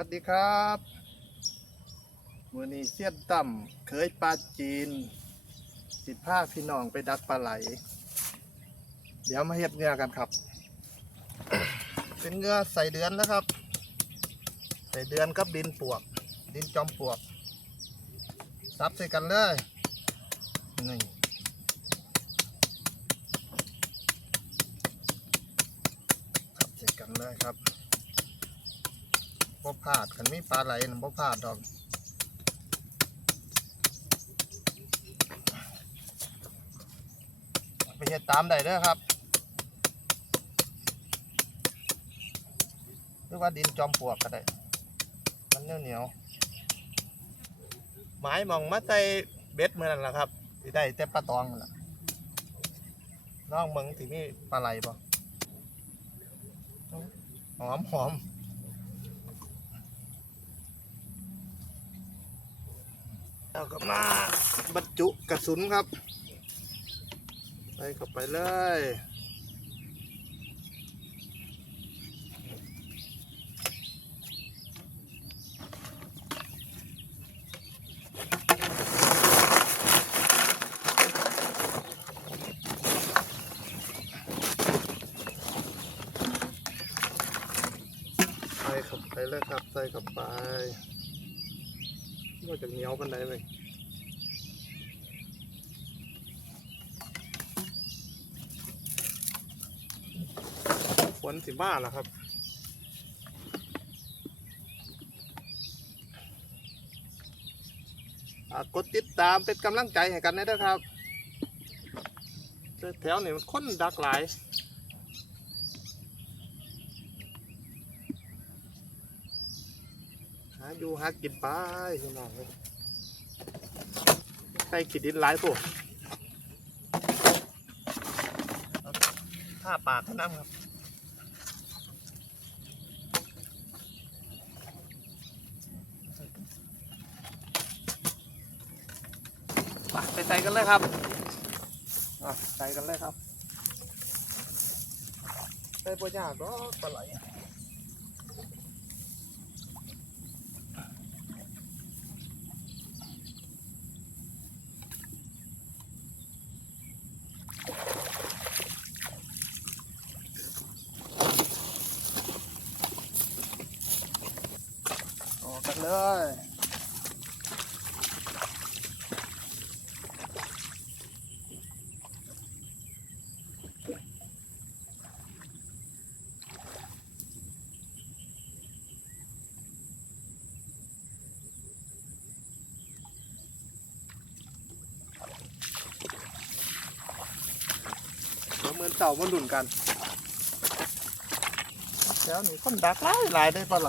วัสดีครับมือนี้เสี้ยนต่ำเคยปลาจีน สิบห้าพี่น้องไปดักปลาไหล เดี๋ยวมาเฮ็ดเงือกันครับ เป็นเงือใส่เดือนนะครับ ใส่เดือนกับดินปวก ดินจอมปวกซับใส่กันเลยนี่ซับใส่กันเลยครับ บ่พลาดคันมีปลาไหลน่ะบ่พลาดดอกไปเฮ็ดตามได้เด้อครับหรือว่าดินจอมปลวกก็ได้ มันเหนียวเหนียวๆไม้มองมาใส่เบ็ดเมื่อนั้นล่ะครับสิได้แต่ปลาตองนั่นล่ะน้องเมืองที่มีปลาไหลบ่หอมหอม เราก็มาบรรจุกระสุนครับใส่เข้าไปเลยใส่เข้าไปเลยครับ ใส่เข้าไป ว่าจะเหนียวกันได้เลยฝนสิบ้าแล้วครับกดติดตามเป็นกำลังใจให้กันนะเด้อครับ แถวนี้มันค้นดักหลายาอยู่หากินไปพี่น้องเลยใส่ขีดดินหลายพวกท่าปากน้ำครับไปใส่กันเลยครับใส่กันเลยครับใส่ปัญญากก็ปลาไหล เดี๋ยวเหมือนเต่ามันหลุนกันแล้วนี่คนดักหลายหลายได้ปลาไหล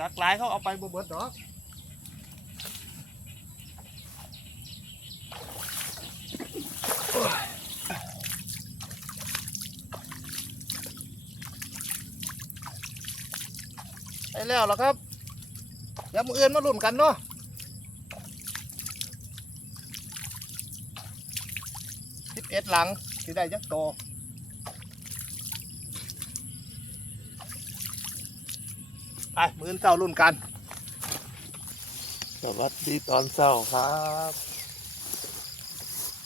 ดักหลายเขาเอาไปบ่เบิดดอกไปแล้วเหรอครับ ดี๋ยวมืออื่นมาลุ้นกันเนาะสิบเอ็ดหลังที่ได้ยักษ์โตไปมื้อเช้ารุ่นกัน สวัสดีตอนเช้าครับ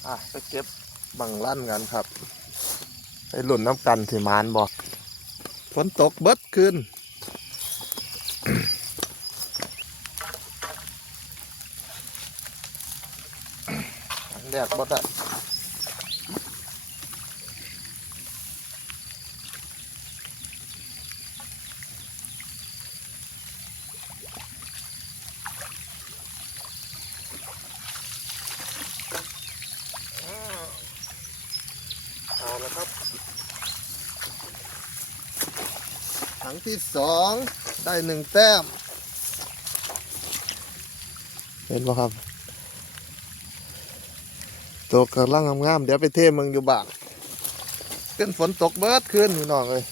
อะไปเก็บบังลั่นกันครับ ไปหลุ่นน้ำกันที่มานบอกฝนตกเบิดคืน แดดบดอะเอาละครับถังที่สองได้หนึ่งแต้ม เห็นปะครับ ตกกำลังงามๆเดี๋ยวไปเทมึงอยู่บ้านเป็นฝนตกเบิดขึ้นพี่น้องเลย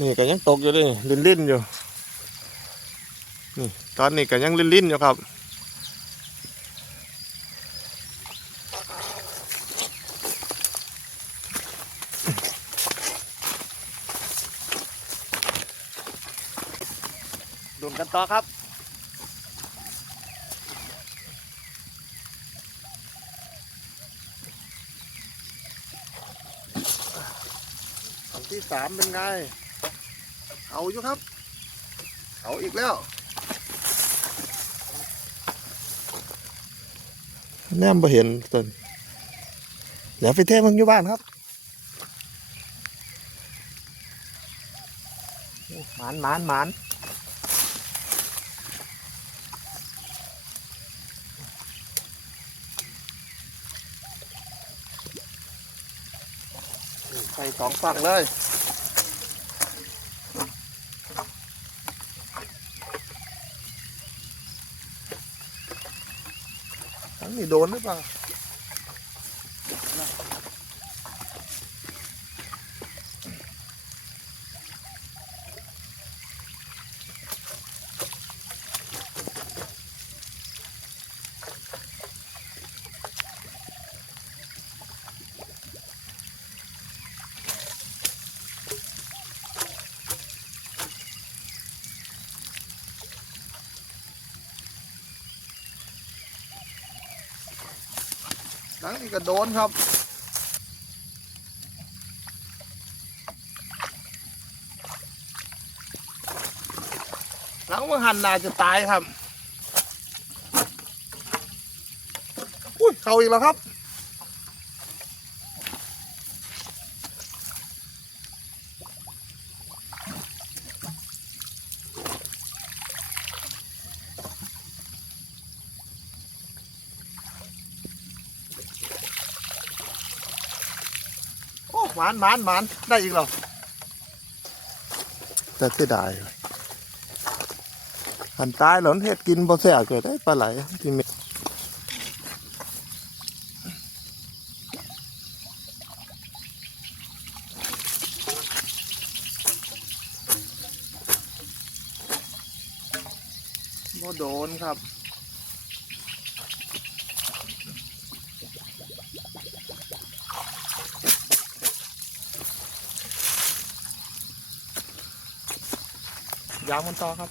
นี่ก็ยังตกอยู่ดิลิ้นลิ้นอยู่ นี่ตอนนี้ก็ยังลิ้นๆอยู่ครับ ดูกันต่อครับ ที่สามเป็นไง เอาอยู่ครับ เอาอีกแล้วแนมบ่เห็นต้นเดี๋ยวไปเทมันอยู่บ้านครับโอ้หมานหมานหมาน ส่สองฝั่งเลยทั้งนี่โดนหรือเปล่า หลังนี้ก็โดนครับหลังว่าหันนาจะตายครับอุ้ยเข่าอีกแล้วครับานหมานหมานได้อีกเหรอแต่เสียดายหันตายหลอนเห็ดกินบ่แซ่บเกิดได้ปลาไหลที่เม็ดบ่โดนครับ ยาวมันต่อครับ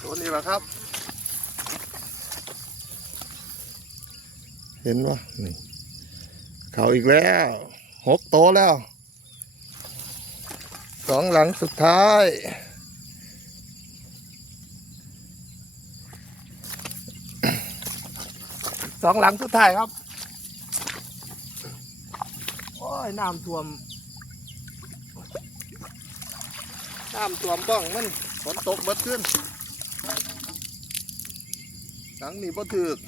ตัวนี้แหละครับ เห็นว่านี่เขาอีกแล้วหกโตวแล้ว สองหลังสุดท้าย สองหลังสุดท้ายครับ โอ้ยน้ำท่วม น้ำท่วมบ้องมันฝนตกบิดขึ้น หลังนี้บ่ถือก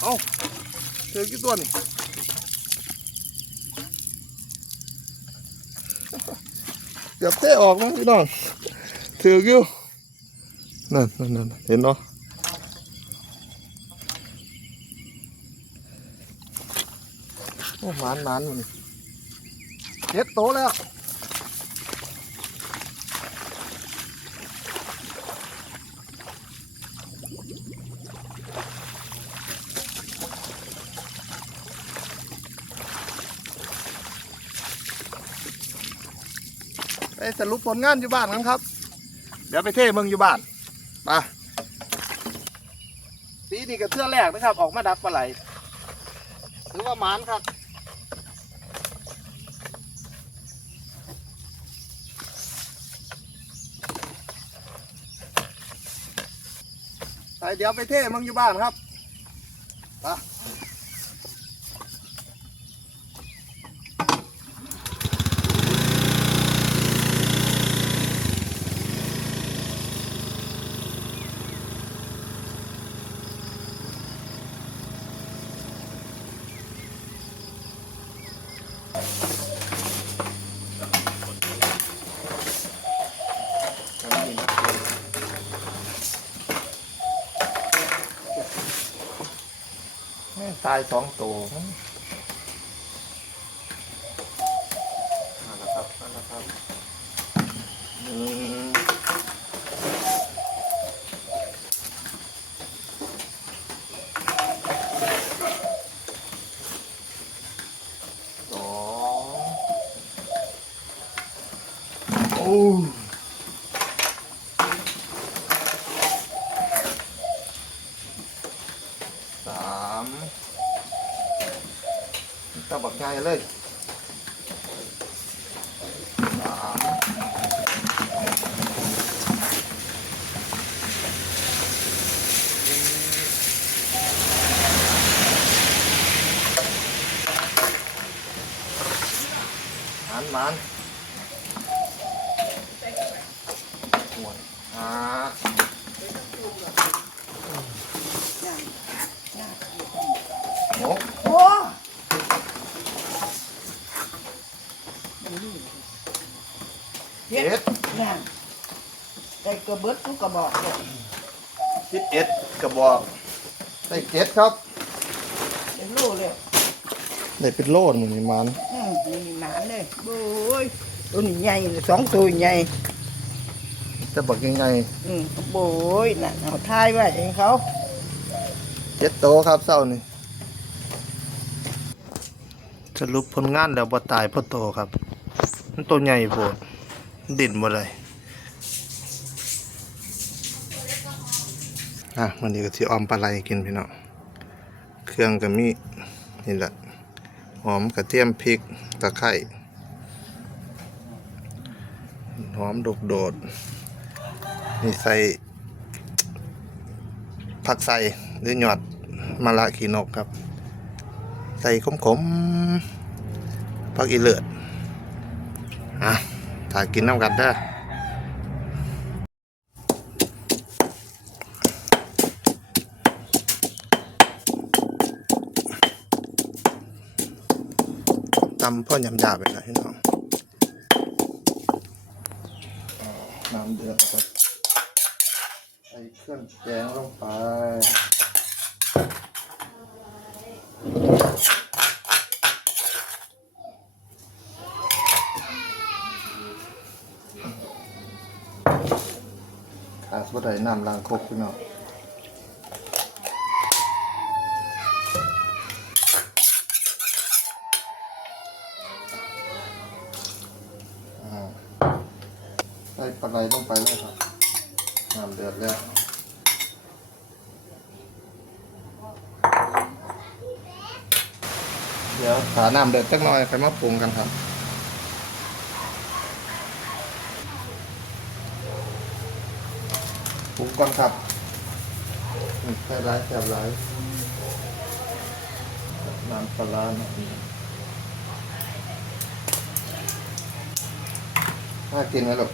เอาถือกี่ตัวนี่ กือบเตะออกมั้งพี่น้องถืออยู่นั่นนั่นนั่นเห็นเนาะโอ้หมานหมานมันเจ็ดโตแล้ว สรุปผลงานอยู่บ้านกันครับ เดี๋ยวไปเท่เมืองอยู่บ้านมาปีนี้ก็เทื่อแรกนะครับ ออกมาดักปลาไหลถือว่าหมานครับไปเดี๋ยวไปเท่เมืองอยู่บ้านครับมา ตายสองตัว ตะบักไงเลยสามมันมันหวนอ่าโอ้ โอ้ เจ็ด นั่นได้ กระเบิดทุกกระบอกเลยสิบเอ็ดกระบอกได้เจ็ดครับได้รู้เลยได้เป็นโลดมันนี่มันอืมนี่หมานเลยโอ้ยตัวนี้ใหญ่เลยสองตัวใหญ่จะบอกยังไงอืมโอ้ยนั่นเอาทายไว้เองเขาเจ็ดโตครับเศร้านี่สรุปผลงานแล้วบ่ตายเพราะโตครับ มันตัวใหญ่โพดดิ่นหมดเลย อะวันนี้ก็สิออมปลาไหลกินพี่น้องเครื่องก็มีนี่แหละหอมกระเทียมพริกตะไคร้หอมดกโดดนี่ใส่ผักใส่หรือหยอดมะละขีนกครับ ใส่ขมขมผักอีเลือดอะถ้ากินน้ำกันเด้อ ตำพ่อยำยาไปเลยพี่น้องอ่าน้ำเดือดแล้วก็ใส่เครื่องแกงลงไปขาดบ่ได้น้ำล้างครกพี่น้อง ส่ปลาไหลลงไปเลยครับน้ำเดือดแล้วเดี๋ยวหาน้ำเดือดสักหน่อยค่อยมาปรุงกันครับปรุงก่อนครับแค่ร้ายแค่ร้ายน้ำปลาร้าหน่อยน่ากินไหมลูก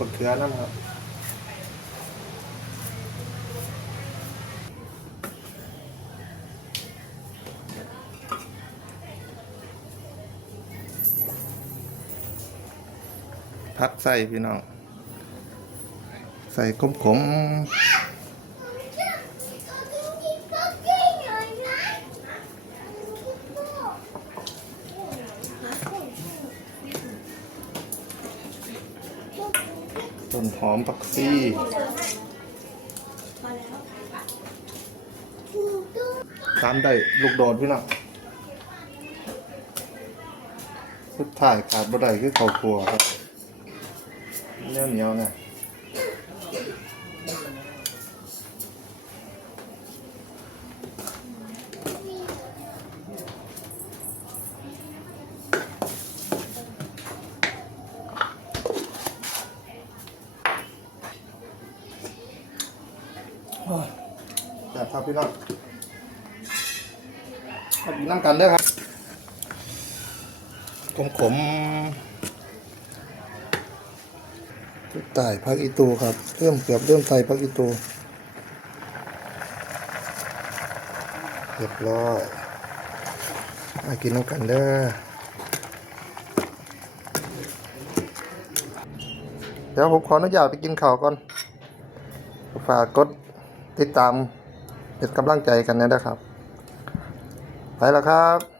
บักเขือนั่นครับพักใส่พี่น้อง ใส่ขมขมๆ มผักซี่ตามได้ลูกโดดพี่น้องสุดท้ายขาดบ่ได้คือข้าวคั่วครับเหนียวเหนียวนะโอ้ยแต่ครับพี่น้องมา กันเด้อครับ ขมขมๆใต้พักอีตูครับเริ่มเกือบเริ่มใส่พักอีตูเรียบร้อยมากินน้ำกันเด้อเดี๋ยวผมขออนุญาตไปกินข้าวก่อน ฝากกดติดตามเป็นกำลังใจกันนะนะครับ ไปแล้วครับ